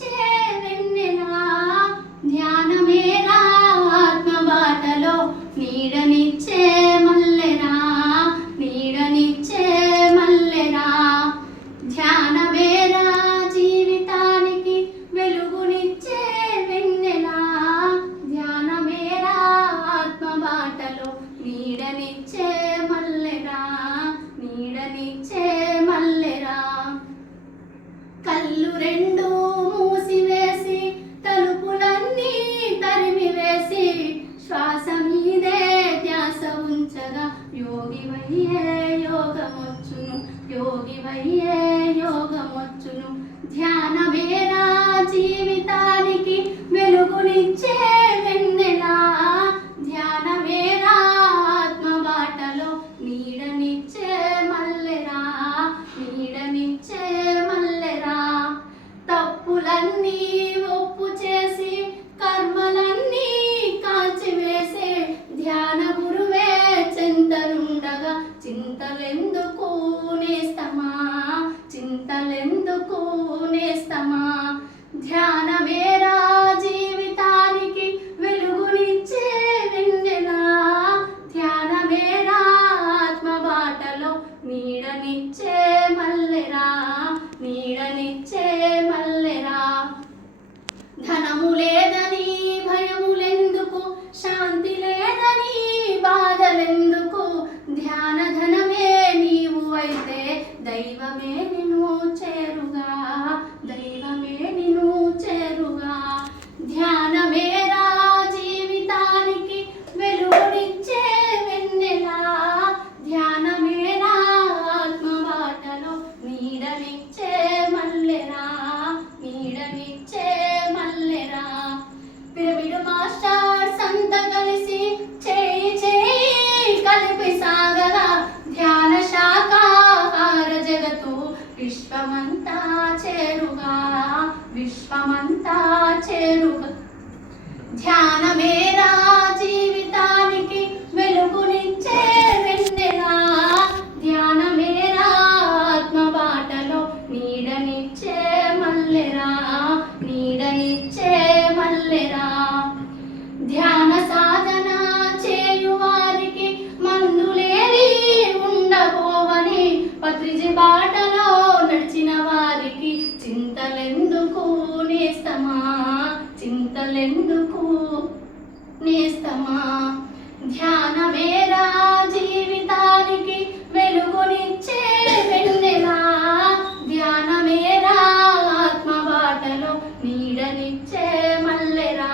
నీడనిచ్చే వెన్నెలా ఆత్మ బాటలో నీడనిచ్చే మల్లెరా నీడనిచ్చే మల్లెరా ధ్యానమేరా జీవితానికి వెలుగునిచ్చే వెన్నెలా? ధ్యానమేరా ఆత్మ బాటలో నీడనిచ్చే మల్లెరా నీడనిచ్చే మల్లెరా కళ్ళు రెండు శ్వాస మీదే ధ్యాస ఉంచగా యోగి వయ్యే యోగమొచ్చును యోగి వయ్యే యోగమొచ్చును. ధ్యానమేరా జీవితానికి వెలుగునిచ్చే వెన్నెలా? ధ్యానమేరా ఆత్మ బాటలో నీడనిచ్చే మల్లెరా నీడనిచ్చే మల్లెరా తప్పులన్నీ దైవమే నిన్ను చేరుగా దైవమే విశ్వమంతా చేరుగా విశ్వమంతా చేరుగా. ధ్యానమే చింతలెందుకు నేస్తమా? ధ్యానమేరా జీవితానికి వెలుగునిచ్చే వెన్నెలా? ధ్యానమేరా ఆత్మ బాటలో నీడనిచ్చే మల్లెరా